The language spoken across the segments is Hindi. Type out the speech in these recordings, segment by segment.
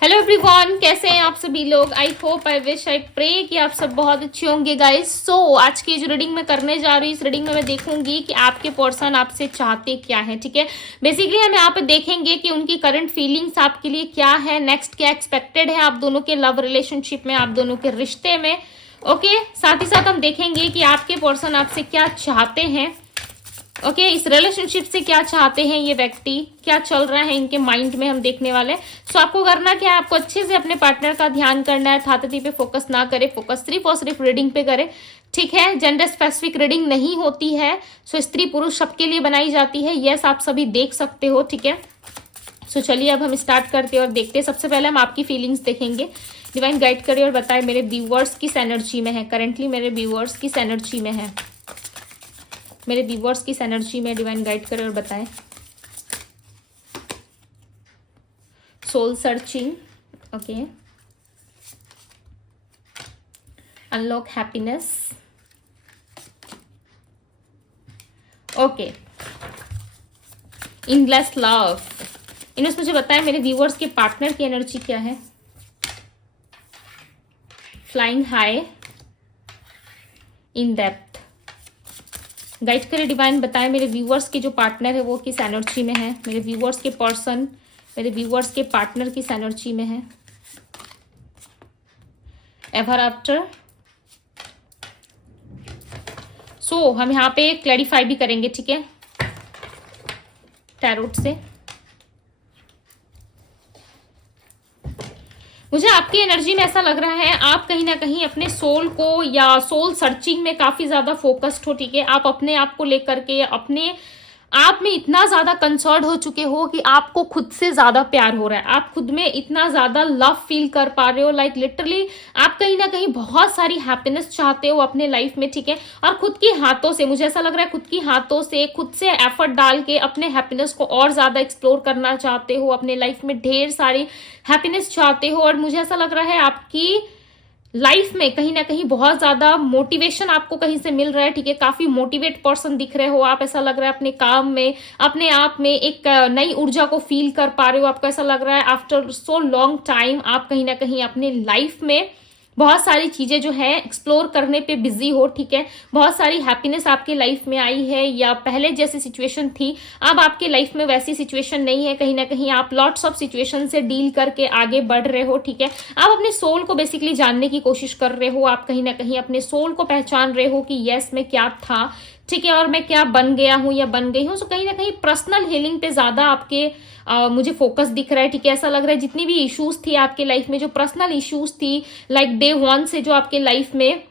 हेलो एवरीवन, कैसे हैं आप सभी लोग। I hope I wish I pray कि आप सब बहुत अच्छे होंगे गाइस। सो आज की जो रीडिंग मैं करने जा रही हूँ, इस रीडिंग में मैं देखूंगी कि आपके पर्सन आपसे चाहते क्या है। ठीक है, बेसिकली हम यहाँ पे देखेंगे कि उनकी करंट फीलिंग्स आपके लिए क्या है, नेक्स्ट क्या एक्सपेक्टेड है आप दोनों के लव रिलेशनशिप में, आप दोनों के रिश्ते में। ओके, साथ ही साथ हम देखेंगे कि आपके पर्सन आपसे क्या चाहते हैं। ओके, इस रिलेशनशिप से क्या चाहते हैं ये व्यक्ति, क्या चल रहा है इनके माइंड में, हम देखने वाले। सो आपको करना क्या है, आपको अच्छे से अपने पार्टनर का ध्यान करना है। थातती पे फोकस ना करे, फोकस सिर्फ और सिर्फ रीडिंग पे करे। ठीक है, जेंडर स्पेसिफिक रीडिंग नहीं होती है। सो स्त्री पुरुष सबके लिए बनाई जाती है। यस, आप सभी देख सकते हो। ठीक है, सो चलिए अब हम स्टार्ट करते हैं और देखते हैं। सबसे पहले हम आपकी फीलिंग्स देखेंगे। डिवाइन गाइड करे और बताए मेरे व्यूअर्स किस एनर्जी में है, करेंटली मेरे व्यूअर्स किस एनर्जी में है, मेरे व्यूअर्स किस एनर्जी में। डिवाइन गाइड करे और बताएं। Soul searching, okay, unlock happiness, okay, endless love. इन्होंने मुझे बताया मेरे व्यूअर्स के पार्टनर की एनर्जी क्या है। Flying high, in depth. Guide करे डिवाइन, बताएं मेरे व्यूअर्स के जो पार्टनर है वो किस एनर्जी में है। मेरे व्यूअर्स के पर्सन, मेरे व्यूअर्स के पार्टनर किस एनर्जी में है। Ever after. सो हम यहाँ पे क्लैरिफाई भी करेंगे, ठीक है, टैरोट से। मुझे आपकी एनर्जी में ऐसा लग रहा है आप कहीं ना कहीं अपने सोल को या सोल सर्चिंग में काफी ज्यादा फोकस्ड हो। ठीक है, आप अपने आप को लेकर के अपने आप में इतना ज्यादा कंसर्न हो चुके हो कि आपको खुद से ज्यादा प्यार हो रहा है, आप खुद में इतना ज्यादा लव फील कर पा रहे हो। लाइक लिटरली आप कहीं ना कहीं बहुत सारी हैप्पीनेस चाहते हो अपने लाइफ में। ठीक है, और खुद की हाथों से, मुझे ऐसा लग रहा है खुद की हाथों से, खुद से एफर्ट डाल के अपने हैप्पीनेस को और ज्यादा एक्सप्लोर करना चाहते हो, अपने लाइफ में ढेर सारी हैप्पीनेस चाहते हो। और मुझे ऐसा लग रहा है आपकी लाइफ में कहीं ना कहीं बहुत ज्यादा मोटिवेशन आपको कहीं से मिल रहा है। ठीक है, काफी मोटिवेट पर्सन दिख रहे हो आप। ऐसा लग रहा है अपने काम में, अपने आप में एक नई ऊर्जा को फील कर पा रहे हो। आपको ऐसा लग रहा है आफ्टर सो लॉन्ग टाइम आप कहीं ना कहीं अपने लाइफ में बहुत सारी चीजें जो है एक्सप्लोर करने पे बिजी हो। ठीक है, बहुत सारी हैप्पीनेस आपके लाइफ में आई है, या पहले जैसी सिचुएशन थी अब आपके लाइफ में वैसी सिचुएशन नहीं है। कहीं ना कहीं आप लॉट्स ऑफ सिचुएशन से डील करके आगे बढ़ रहे हो। ठीक है, आप अपने सोल को बेसिकली जानने की कोशिश कर रहे हो। आप कहीं ना कहीं अपने सोल को पहचान रहे हो कि यस मैं क्या था, ठीक है, और मैं क्या बन गया हूं या बन गई हूं। सो कहीं ना कहीं पर्सनल हीलिंग पे ज्यादा आपके मुझे फोकस दिख रहा है। ठीक है, ऐसा लग रहा है जितनी भी इश्यूज थी आपके लाइफ में, जो पर्सनल इश्यूज थी, लाइक डे वन से जो आपके लाइफ में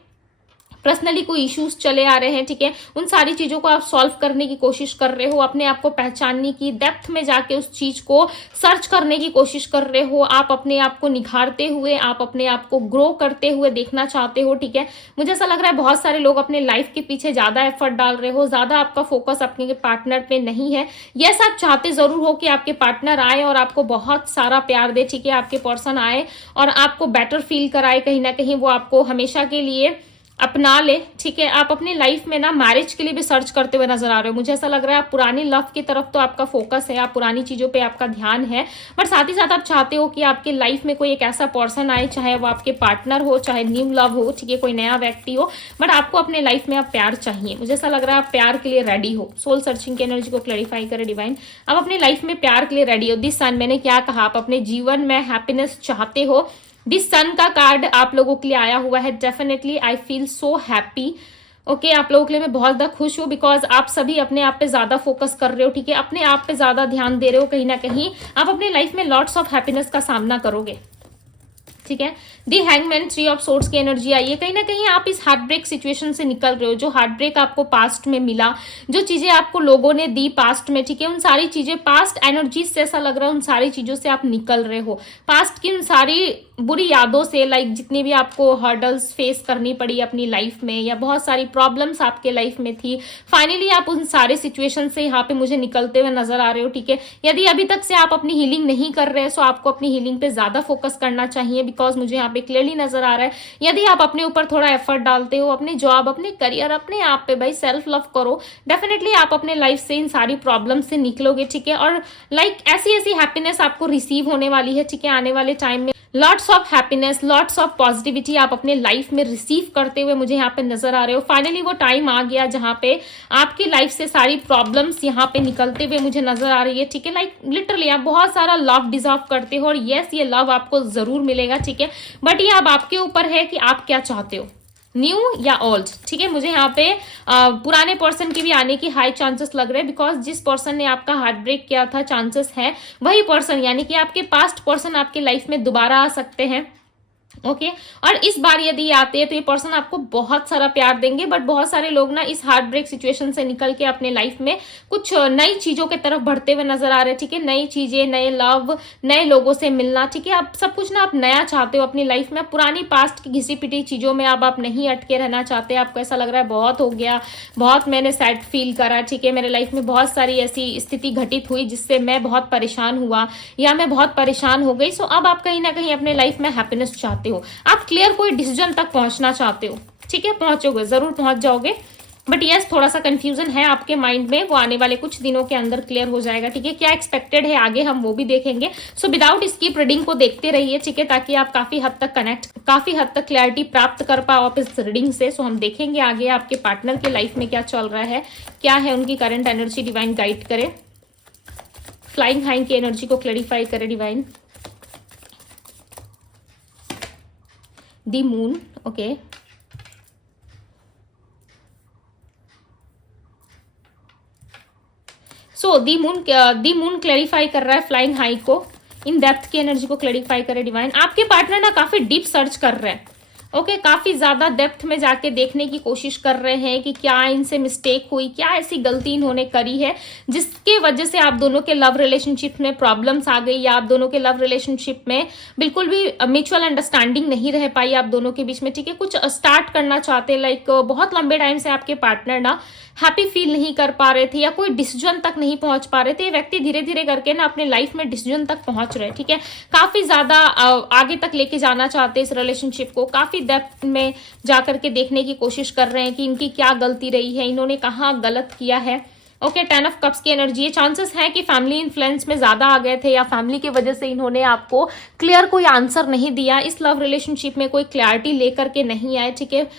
पर्सनली कोई इश्यूज चले आ रहे हैं, ठीक है, उन सारी चीजों को आप सॉल्व करने की कोशिश कर रहे हो, अपने आप को पहचानने की, डेप्थ में जाके उस चीज को सर्च करने की कोशिश कर रहे हो। आप अपने आप को निखारते हुए, आप अपने आप को ग्रो करते हुए देखना चाहते हो। ठीक है, मुझे ऐसा लग रहा है बहुत सारे लोग अपने लाइफ के पीछे ज्यादा एफर्ट डाल रहे हो, ज्यादा आपका फोकस अपने पार्टनर पे नहीं है। यस, आप चाहते जरूर हो कि आपके पार्टनर आए और आपको बहुत सारा प्यार दे। ठीक है, आपके पर्सन आए और आपको बेटर फील कराए, कहीं ना कहीं वो आपको हमेशा के लिए अपना ले। ठीक है, आप अपनी लाइफ में ना मैरिज के लिए भी सर्च करते हुए नजर आ रहे हो। मुझे ऐसा लग रहा है आप पुरानी लव की तरफ तो आपका फोकस है, आप पुरानी चीजों पे आपका ध्यान है, बट साथ ही साथ आप चाहते हो कि आपके लाइफ में कोई एक ऐसा पर्सन आए, चाहे वो आपके पार्टनर हो, चाहे न्यू लव हो, ठीक है, कोई नया व्यक्ति हो, बट आपको अपने लाइफ में आप प्यार चाहिए। मुझे ऐसा लग रहा है आप प्यार के लिए रेडी हो। सोल सर्चिंग की एनर्जी को क्लैरिफाई करे डिवाइन, आप अपनी लाइफ में प्यार के लिए रेडी हो। दिस सन, मैंने क्या कहा, आप अपने जीवन में हैप्पीनेस चाहते हो। दिस सन का कार्ड आप लोगों के लिए आया हुआ है। Definitely I feel so happy. Okay, आप लोगों के लिए मैं बहुत ज्यादा खुश हूँ, बिकॉज आप सभी अपने आप पे ज्यादा फोकस कर रहे हो। ठीक है, अपने आप पे ज्यादा ध्यान दे रहे हो। कहीं ना कहीं आप अपने लाइफ में लॉट्स ऑफ हैप्पीनेस का सामना करोगे। ठीक है, दी हैंगमैन, थ्री ऑफ सोर्ड्स की एनर्जी आई है। कहीं ना कहीं आप इस हार्ट ब्रेक सिचुएशन से निकल रहे हो। जो हार्ट ब्रेक आपको पास्ट में मिला, जो चीजें आपको लोगों ने दी पास्ट में, ठीक है, उन सारी चीजें, पास्ट एनर्जी से ऐसा लग रहा है उन सारी चीजों से आप निकल रहे हो। पास्ट की उन सारी बुरी यादों से, लाइक जितनी भी आपको हर्डल्स फेस करनी पड़ी अपनी लाइफ में, या बहुत सारी प्रॉब्लम्स आपके लाइफ में थी, फाइनली आप उन सारे सिचुएशन से यहाँ पे मुझे निकलते हुए नजर आ रहे हो। ठीक है, यदि अभी तक से आप अपनी हीलिंग नहीं कर रहे हैं, सो आपको अपनी हीलिंग पे ज्यादा फोकस करना चाहिए, बिकॉज मुझे यहाँ पे क्लियरली नजर आ रहा है यदि आप अपने ऊपर थोड़ा एफर्ट डालते हो, अपने जॉब, अपने करियर, अपने आप पे भाई सेल्फ लव करो, डेफिनेटली आप अपने लाइफ से इन सारी प्रॉब्लम से निकलोगे, ठीक है। और ऐसी ऐसी हैप्पीनेस आपको रिसीव होने वाली है, ठीक है, आने वाले टाइम में। Lots of happiness, lots of positivity आप अपने लाइफ में रिसीव करते हुए मुझे यहाँ पे नजर आ रहे हो। फाइनली वो टाइम आ गया जहाँ पे आपकी लाइफ से सारी प्रॉब्लम्स यहाँ पे निकलते हुए मुझे नजर आ रही है, ठीक है। लिटरली आप बहुत सारा लव डिजर्व करते हो और यस ये लव आपको जरूर मिलेगा, ठीक है। बट ये अब आपके ऊपर है कि आप क्या चाहते हो, न्यू या ओल्ड, ठीक है। मुझे यहाँ पे पुराने पर्सन की भी आने की हाई चांसेस लग रहे हैं, बिकॉज जिस पर्सन ने आपका हार्ट ब्रेक किया था चांसेस है वही पर्सन यानी कि आपके पास्ट पर्सन आपके लाइफ में दोबारा आ सकते हैं, ओके। और इस बार यदि आते हैं तो ये पर्सन आपको बहुत सारा प्यार देंगे, बट बहुत सारे लोग ना इस हार्ट ब्रेक सिचुएशन से निकल के अपने लाइफ में कुछ नई चीजों के तरफ बढ़ते हुए नजर आ रहे हैं, ठीक है। नई चीजें, नए लव, नए लोगों से मिलना, ठीक है। आप सब कुछ ना आप नया चाहते हो अपनी लाइफ में, पुरानी पास्ट की घिसी पिटी चीजों में अब आप नहीं अटके रहना चाहते। आपको ऐसा लग रहा है बहुत हो गया, बहुत मैंने सैड फील करा, ठीक है, मेरे लाइफ में बहुत सारी ऐसी स्थिति घटित हुई जिससे मैं बहुत परेशान हुआ या मैं बहुत परेशान हो गई। सो अब आप कहीं ना कहीं अपने लाइफ में हैप्पीनेस चाहते हो, आप क्लियर कोई डिसीजन तक पहुंचना चाहते हो, ठीक है। पहुंचोगे, जरूर पहुंच जाओगे, बट यस थोड़ा सा कंफ्यूजन है आपके माइंड में, वो आने वाले कुछ दिनों के अंदर क्लियर हो जाएगा, ठीक है। क्या एक्सपेक्टेड है आगे हम वो भी देखेंगे। सो विदाउट स्किप रीडिंग को देखते रहिए, ठीक है, ताकि आप काफी हद तक क्लैरिटी प्राप्त कर पाओ आप इस रीडिंग से। सो हम देखेंगे आगे आपके पार्टनर के लाइफ में क्या चल रहा है, क्या है उनकी करंट एनर्जी, डिवाइन गाइड करे, फ्लाइंग हाई की एनर्जी को क्लैरिफाई करे डिवाइन। दी मून, ओके, सो दी मून क्लैरिफाई कर रहा है फ्लाइंग हाई को, इन डेप्थ की एनर्जी को क्लैरिफाई करे डिवाइन। आपके पार्टनर ना काफी डीप सर्च कर रहे हैं, ओके, काफी ज्यादा डेप्थ में जाके देखने की कोशिश कर रहे हैं कि क्या इनसे मिस्टेक हुई, क्या ऐसी गलती इन्होंने करी है जिसके वजह से आप दोनों के लव रिलेशनशिप में प्रॉब्लम्स आ गई, या आप दोनों के लव रिलेशनशिप में बिल्कुल भी म्यूचुअल अंडरस्टैंडिंग नहीं रह पाई आप दोनों के बीच में, ठीक है। कुछ स्टार्ट करना चाहते, बहुत लंबे टाइम से आपके पार्टनर ना हैप्पी फील नहीं कर पा रहे थे या कोई डिसीजन तक नहीं पहुंच पा रहे थे। ये व्यक्ति धीरे धीरे करके ना अपने लाइफ में डिसीजन तक पहुंच रहे हैं, ठीक है। काफी ज्यादा आगे तक लेके जाना चाहते हैं इस रिलेशनशिप को, काफी डेप्थ में जाकर के देखने की कोशिश कर रहे हैं कि इनकी क्या गलती रही है, इन्होंने कहाँ गलत किया है, ओके। 10 ऑफ कप्स की एनर्जी, ये चांसेस है कि फैमिली इन्फ्लुएंस में ज्यादा आ गए थे या फैमिली की वजह से इन्होंने आपको क्लियर कोई आंसर नहीं दिया, इस लव रिलेशनशिप में कोई क्लैरिटी लेकर के नहीं आए, ठीक है।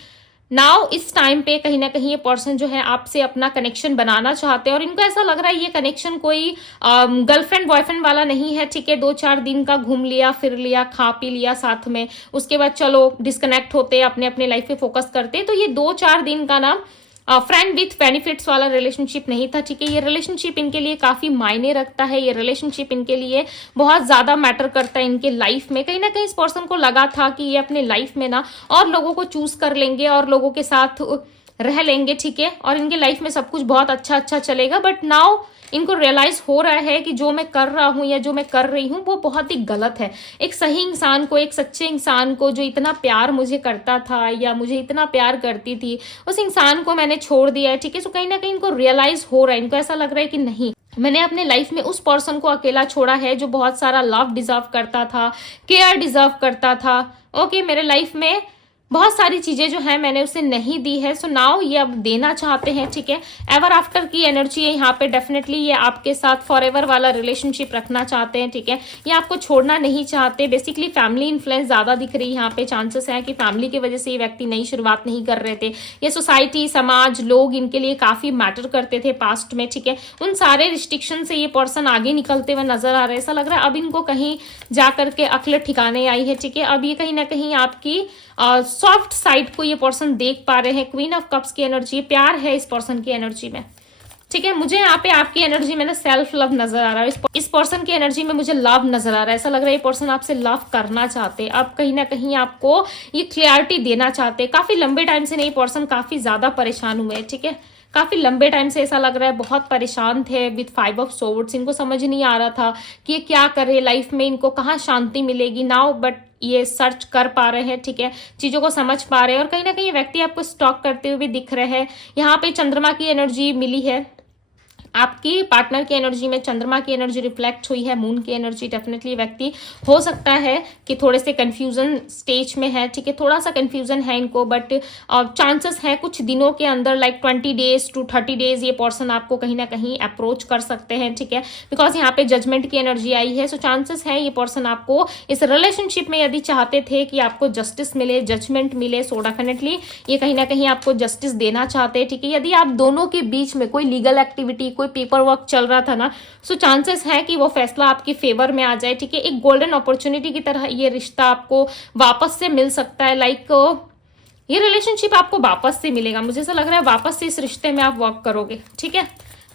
नाउ इस टाइम पे कहीं ना कहीं ये पर्सन जो है आपसे अपना कनेक्शन बनाना चाहते हैं और इनको ऐसा लग रहा है ये कनेक्शन कोई गर्लफ्रेंड बॉयफ्रेंड वाला नहीं है, ठीक है। 2-4 दिन का घूम लिया, फिर लिया, खा पी लिया साथ में, उसके बाद चलो डिस्कनेक्ट होते, अपने अपने लाइफ पे फोकस करते। तो ये 2-4 दिन का ना फ्रेंड विथ बेनिफिट्स वाला रिलेशनशिप नहीं था, ठीक है। ये रिलेशनशिप इनके लिए काफी मायने रखता है, ये रिलेशनशिप इनके लिए बहुत ज्यादा मैटर करता है इनके लाइफ में। कहीं ना कहीं इस पर्सन को लगा था कि ये अपने लाइफ में ना और लोगों को चूज कर लेंगे और लोगों के साथ रह लेंगे, ठीक है, और इनके लाइफ में सब कुछ बहुत अच्छा चलेगा। बट नाउ इनको रियलाइज हो रहा है कि जो मैं कर रहा हूं या जो मैं कर रही हूं वो बहुत ही गलत है। एक सही इंसान को, एक सच्चे इंसान को जो इतना प्यार मुझे करता था या मुझे इतना प्यार करती थी, उस इंसान को मैंने छोड़ दिया है, ठीक है। सो कहीं ना कहीं इनको रियलाइज हो रहा है, इनको ऐसा लग रहा है कि नहीं, मैंने अपने लाइफ में उस पर्सन को अकेला छोड़ा है जो बहुत सारा लव डिजर्व करता था, केयर डिजर्व करता था, ओके। मेरे लाइफ में बहुत सारी चीजें जो है मैंने उसे नहीं दी है, सो नाउ ये अब देना चाहते हैं, ठीक है। एवर आफ्टर की एनर्जी है यहाँ पे, डेफिनेटली ये आपके साथ फॉर एवर वाला रिलेशनशिप रखना चाहते हैं, ठीक है। ये आपको छोड़ना नहीं चाहते। बेसिकली फैमिली इन्फ्लुएंस ज्यादा दिख रही है यहाँ पे, चांसेस है कि फैमिली की वजह से ये व्यक्ति नई शुरुआत नहीं कर रहे थे। ये सोसाइटी, समाज, लोग इनके लिए काफी मैटर करते थे पास्ट में, ठीक है। उन सारे रिस्ट्रिक्शन से ये पर्सन आगे निकलते हुए नजर आ रहे हैं। ऐसा लग रहा है अब इनको कहीं जाकर के अक्ल ठिकाने आई है, ठीक है। अब ये कहीं ना कहीं आपकी सॉफ्ट साइड को ये पर्सन देख पा रहे हैं। क्वीन ऑफ कप्स की एनर्जी, प्यार है इस पर्सन की एनर्जी में, ठीक है। मुझे यहाँ पे आपकी एनर्जी में ना सेल्फ लव नजर आ रहा है, इस पर्सन की एनर्जी में मुझे लव नजर आ रहा है। ऐसा लग रहा है ये पर्सन आपसे लव करना चाहते हैं, अब कहीं ना कहीं आपको ये क्लियरिटी देना चाहते हैं। काफी लंबे टाइम से नहीं, पर्सन काफी ज्यादा परेशान हुए हैं, ठीक है। काफी लंबे टाइम से ऐसा लग रहा है बहुत परेशान थे विद 5 ऑफ सोर्ड्स। इनको समझ नहीं आ रहा था कि ये क्या करे लाइफ में, इनको कहाँ शांति मिलेगी नाउ, बट ये सर्च कर पा रहे हैं, ठीक है, चीजों को समझ पा रहे हैं। और कहीं ना कहीं व्यक्ति आपको स्टॉक करते हुए भी दिख रहे हैं। यहाँ पे चंद्रमा की एनर्जी मिली है, आपकी पार्टनर की एनर्जी में चंद्रमा की एनर्जी रिफ्लेक्ट हुई है, मून की एनर्जी। डेफिनेटली व्यक्ति हो सकता है कि थोड़े से कंफ्यूजन स्टेज में है, ठीक है, थोड़ा सा कंफ्यूजन है इनको, बट चांसेस है कुछ दिनों के अंदर लाइक 20 days to 30 days ये पर्सन आपको कहीं ना कहीं अप्रोच कर सकते हैं, ठीक है, बिकॉज यहाँ पे जजमेंट की एनर्जी आई है। सो चांसेस है ये पर्सन आपको इस रिलेशनशिप में यदि चाहते थे कि आपको जस्टिस मिले, जजमेंट मिले, सो डेफिनेटली ये कहीं ना कहीं आपको जस्टिस देना चाहते हैं, ठीक है। यदि आप दोनों के बीच में कोई लीगल एक्टिविटी, कोई पेपर वर्क चल रहा था ना, सो चांसेस है कि वो फैसला आपके फेवर में आ जाए, ठीक है। एक गोल्डन अपॉर्चुनिटी की तरह ये रिश्ता आपको वापस से मिल सकता है, लाइक ये रिलेशनशिप आपको वापस से मिलेगा। मुझे ऐसा लग रहा है वापस से इस रिश्ते में आप वर्क करोगे, ठीक है।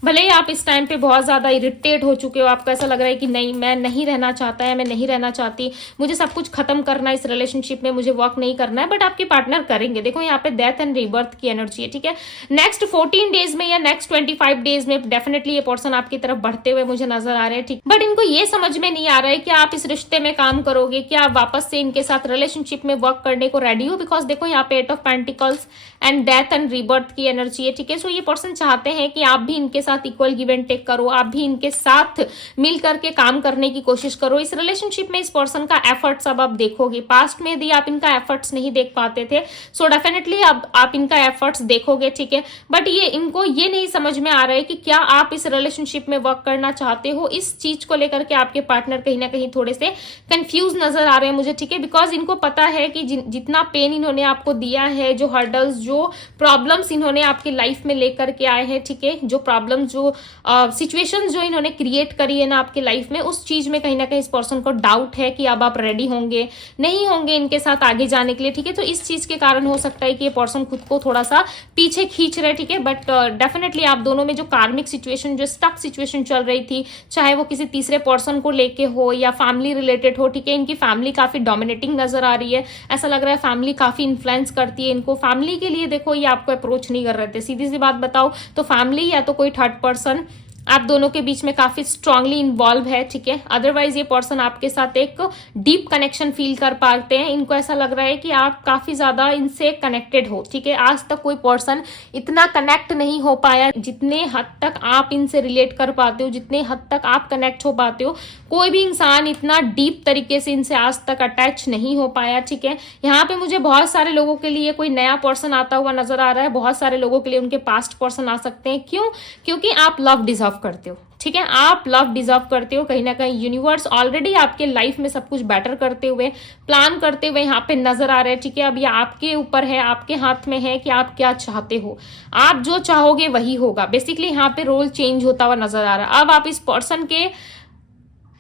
भले ही आप इस टाइम पे बहुत ज्यादा इरिटेट हो चुके हो, आपको ऐसा लग रहा है कि नहीं मैं नहीं रहना चाहता है, मैं नहीं रहना चाहती, मुझे सब कुछ खत्म करना है इस रिलेशनशिप में, मुझे वर्क नहीं करना है, बट आपके पार्टनर करेंगे। देखो यहाँ पे डेथ एंड रीबर्थ की एनर्जी है, ठीक है। नेक्स्ट 14 डेज में या नेक्स्ट 25 डेज में डेफिनेटली ये पर्सन आपकी तरफ बढ़ते हुए मुझे नजर आ रहे हैं, ठीक। बट इनको ये समझ में नहीं आ रहा है कि आप इस रिश्ते में काम करोगे, क्या आप वापस से इनके साथ रिलेशनशिप में वर्क करने को रेडी हो, बिकॉज देखो यहाँ पे 8 of pentacles and death and rebirth की एनर्जी है, ठीक है। सो ये पर्सन चाहते हैं कि आप भी इनके साथ इक्वल गिव एंड टेक करो, आप भी इनके साथ मिल करके काम करने की कोशिश करो। इस रिलेशनशिप में इस पर्सन का एफर्ट्स अब आप देखोगे। पास्ट में यदि आप इनका एफर्ट्स नहीं देख पाते थे, सो डेफिनेटली अब आप इनका एफर्ट्स देखोगे, ठीक है। बट ये इनको ये नहीं समझ में आ रहा है कि क्या आप इस रिलेशनशिप में वर्क करना चाहते हो। इस चीज को लेकर के आपके पार्टनर कहीं ना कहीं थोड़े से कंफ्यूज नजर आ रहे हैं मुझे, ठीक है, बिकॉज इनको पता है कि जितना पेन इन्होंने आपको दिया है, जो हर्डल्स, जो प्रॉब्लम्स इन्होंने आपकी लाइफ में लेकर के आए हैं, ठीक है, जो प्रॉब्लम, जो सिचुएशंस जो इन्होंने क्रिएट करी है ना आपके लाइफ में, उस चीज में कहीं ना कहीं इस पर्सन को डाउट है कि अब आप रेडी होंगे नहीं होंगे इनके साथ आगे जाने के लिए, ठीक है। तो इस चीज के कारण हो सकता है कि ये पर्सन खुद को थोड़ा सा पीछे खींच रहे, ठीक है। बट डेफिनेटली आप दोनों में जो कार्मिक सिचुएशन, जो स्टक सिचुएशन चल रही थी, चाहे वो किसी तीसरे पर्सन को लेके हो या फैमिली रिलेटेड हो, ठीक है, इनकी फैमिली काफी डोमिनेटिंग नजर आ रही है। ऐसा लग रहा है फैमिली काफी इन्फ्लुएंस करती है इनको। फैमिली के लिए देखो ये आपको अप्रोच नहीं कर रहे थे, सीधी सी बात बताओ तो फैमिली या तो कोई थर्ड पर्सन आप दोनों के बीच में काफी स्ट्रांगली इन्वॉल्व है, ठीक है। अदरवाइज ये पर्सन आपके साथ एक डीप कनेक्शन फील कर पाते हैं। इनको ऐसा लग रहा है कि आप काफी ज्यादा इनसे कनेक्टेड हो, ठीक है। आज तक कोई पर्सन इतना कनेक्ट नहीं हो पाया जितने हद तक आप इनसे रिलेट कर पाते हो, जितने हद तक आप कनेक्ट हो पाते हो। कोई भी इंसान इतना डीप तरीके से इनसे आज तक अटैच नहीं हो पाया, ठीक है। यहाँ पे मुझे बहुत सारे लोगों के लिए कोई नया पर्सन आता हुआ नजर आ रहा है, बहुत सारे लोगों के लिए उनके पास्ट पर्सन आ सकते हैं। क्यों? क्योंकि आप लव डिजर्व करते हो, ठीक है, आप लव डिजर्व करते हो। कहीं ना कहीं यूनिवर्स ऑलरेडी आपके लाइफ में सब कुछ बेटर करते हुए, प्लान करते हुए यहाँ पे नजर आ रहे हैं, ठीक है। अब ये आपके ऊपर है, आपके हाथ में है कि आप क्या चाहते हो। आप जो चाहोगे वही होगा। बेसिकली यहाँ पे रोल चेंज होता हुआ नजर आ रहा है। अब आप इस पर्सन के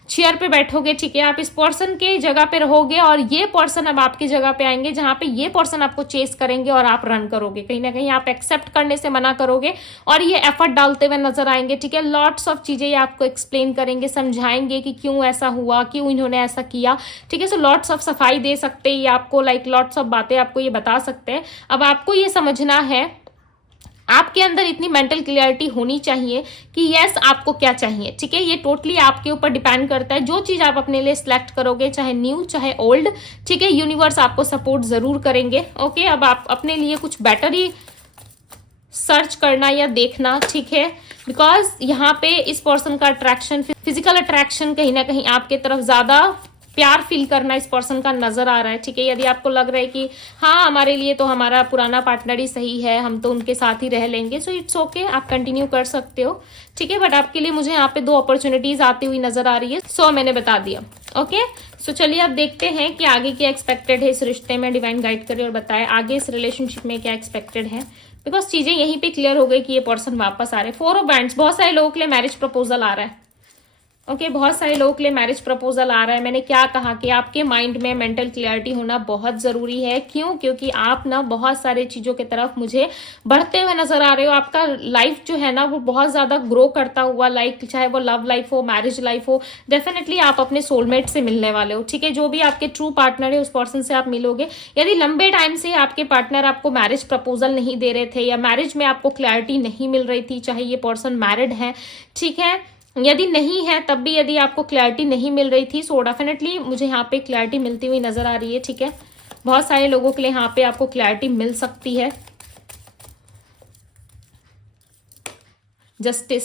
चेयर पे बैठोगे, ठीक है, आप इस पर्सन के जगह पे रहोगे और ये पर्सन अब आपकी जगह पे आएंगे, जहां पे ये पर्सन आपको चेस करेंगे और आप रन करोगे। कहीं ना कहीं आप एक्सेप्ट करने से मना करोगे और ये एफर्ट डालते हुए नजर आएंगे, ठीक है। लॉट्स ऑफ चीजें ये आपको एक्सप्लेन करेंगे, समझाएंगे कि क्यों ऐसा हुआ, क्यों इन्होंने ऐसा किया, ठीक है। सो लॉट्स ऑफ सफाई दे सकते हैं ये आपको, लाइक लॉट्स ऑफ बातें आपको ये बता सकते हैं। अब आपको ये समझना है, आपके अंदर इतनी मेंटल क्लियरिटी होनी चाहिए कि यस आपको क्या चाहिए, ठीक है। ये टोटली आपके ऊपर डिपेंड करता है। जो चीज आप अपने लिए सिलेक्ट करोगे, चाहे न्यू चाहे ओल्ड, ठीक है, यूनिवर्स आपको सपोर्ट जरूर करेंगे। ओके, अब आप अपने लिए कुछ बेटर ही सर्च करना या देखना, ठीक है, बिकॉज यहाँ पे इस पर्सन का अट्रैक्शन, फिजिकल अट्रैक्शन कहीं ना कहीं आपके तरफ ज्यादा प्यार फील करना इस पर्सन का नजर आ रहा है, ठीक है। यदि आपको लग रहा है कि हाँ हमारे लिए तो हमारा पुराना पार्टनर ही सही है, हम तो उनके साथ ही रह लेंगे, सो इट्स ओके, आप कंटिन्यू कर सकते हो, ठीक है। बट आपके लिए मुझे यहाँ पे 2 अपॉर्चुनिटीज आती हुई नजर आ रही है, सो मैंने बता दिया। ओके, सो चलिए अब देखते हैं कि आगे क्या एक्सपेक्टेड है इस रिश्ते में। डिवाइन गाइड करे और बताए आगे इस रिलेशनशिप में क्या एक्सपेक्टेड है, बिकॉज चीजें यहीं पे क्लियर हो गई कि ये पर्सन वापस आ रहे हैं। 4 ऑफ वैंड्स, बहुत सारे लोगों के लिए मैरिज प्रपोजल आ रहा है। ओके, बहुत सारे लोगों के लिए मैरिज प्रपोजल आ रहा है। मैंने क्या कहा कि आपके माइंड में मेंटल क्लियरिटी होना बहुत जरूरी है। क्यों? क्योंकि आप ना बहुत सारे चीजों की तरफ मुझे बढ़ते हुए नजर आ रहे हो। आपका लाइफ जो है ना वो बहुत ज्यादा ग्रो करता हुआ, लाइक चाहे वो लव लाइफ हो, मैरिज लाइफ हो, डेफिनेटली आप अपने सोलमेट से मिलने वाले हो, ठीक है। जो भी आपके ट्रू पार्टनर है उस पर्सन से आप मिलोगे। यदि लंबे टाइम से आपके पार्टनर आपको मैरिज प्रपोजल नहीं दे रहे थे या मैरिज में आपको क्लैरिटी नहीं मिल रही थी, चाहे ये पर्सन मैरिड है, ठीक है, यदि नहीं है तब भी यदि आपको क्लैरिटी नहीं मिल रही थी, सो डेफिनेटली मुझे यहाँ पे क्लैरिटी मिलती हुई नजर आ रही है, ठीक है। बहुत सारे लोगों के लिए यहाँ पे आपको क्लैरिटी मिल सकती है। जस्टिस,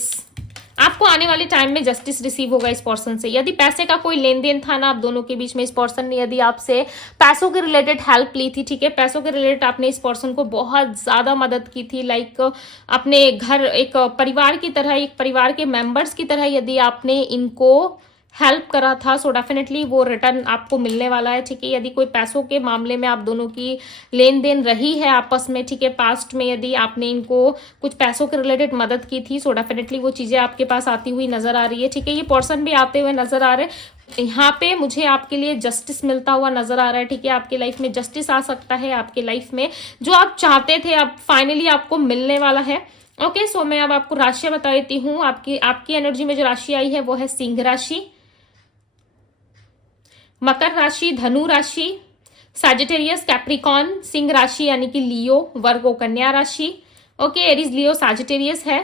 आपको आने वाले टाइम में जस्टिस रिसीव होगा इस पर्सन से। यदि पैसे का कोई लेन देन था ना आप दोनों के बीच में, इस पर्सन ने यदि आपसे पैसों के रिलेटेड हेल्प ली थी, ठीक है, पैसों के रिलेटेड आपने इस पर्सन को बहुत ज्यादा मदद की थी, लाइक अपने घर एक परिवार की तरह, एक परिवार के मेंबर्स की तरह यदि आपने इनको हेल्प करा था, सो डेफिनेटली वो रिटर्न आपको मिलने वाला है, ठीक है। यदि कोई पैसों के मामले में आप दोनों की लेन देन रही है आपस में, ठीक है, पास्ट में यदि आपने इनको कुछ पैसों के रिलेटेड मदद की थी, सो डेफिनेटली वो चीजें आपके पास आती हुई नजर आ रही है, ठीक है। ये पर्सन भी आते हुए नजर आ रहे हैं। यहाँ पे मुझे आपके लिए जस्टिस मिलता हुआ नजर आ रहा है, ठीक है। आपके लाइफ में जस्टिस आ सकता है, आपके लाइफ में जो आप चाहते थे अब फाइनली आपको मिलने वाला है। ओके, सो मैं अब आपको राशियां बता देती हूँ। आपकी एनर्जी में जो राशि आई है वो है सिंह राशि, मकर राशि, धनु राशि, सैजिटेरियस, कैप्रिकॉन, सिंह राशि यानी कि लियो, वर्गो कन्या राशि, ओके, एरीज, लियो, सैजिटेरियस है।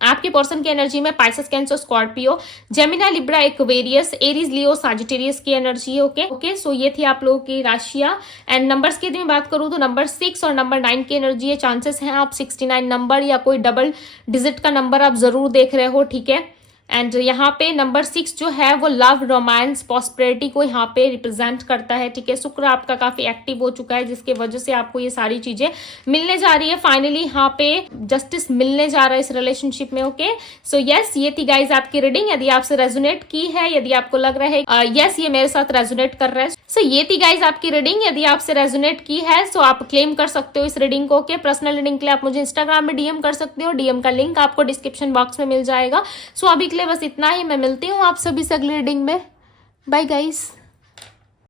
आपके पर्सन की एनर्जी में Pisces, cancer, Scorpio, जेमिना, Libra, Aquarius, Aries, लियो, सैजिटेरियस की एनर्जी है। ओके, सो ये थी आप लोगों की राशियां। एंड नंबर्स की यदि मैं बात करूं तो नंबर 6 और नंबर 9 की एनर्जी है। चांसेस हैं आप 69 नंबर या कोई डबल डिजिट का नंबर आप जरूर देख रहे हो, ठीक है। एंड यहाँ पे नंबर 6 जो है वो लव, रोमांस, पॉस्पेरिटी को यहाँ पे रिप्रेजेंट करता है, ठीक है। शुक्र आपका काफी एक्टिव हो चुका है जिसकी वजह से आपको ये सारी चीजें मिलने जा रही है। फाइनली यहाँ पे जस्टिस मिलने जा रहा है इस रिलेशनशिप में। ओके, सो यस, ये थी गाइज आपकी रीडिंग। यदि आपसे रेजोनेट की है, यदि आपको लग रहा है यस ये मेरे साथ रेजोनेट कर रहा है, सो ये थी गाइज आपकी रीडिंग। यदि आपसे रेजोनेट की है सो आप क्लेम कर सकते हो इस रीडिंग को। ओके, पर्सनल रीडिंग के लिए आप मुझे इंस्टाग्राम में डीएम कर सकते हो, डीएम का लिंक आपको डिस्क्रिप्शन बॉक्स में मिल जाएगा। सो अभी के लिए बस इतना ही, मैं मिलती हूँ आप सभी से अगली रीडिंग में। Bye guys.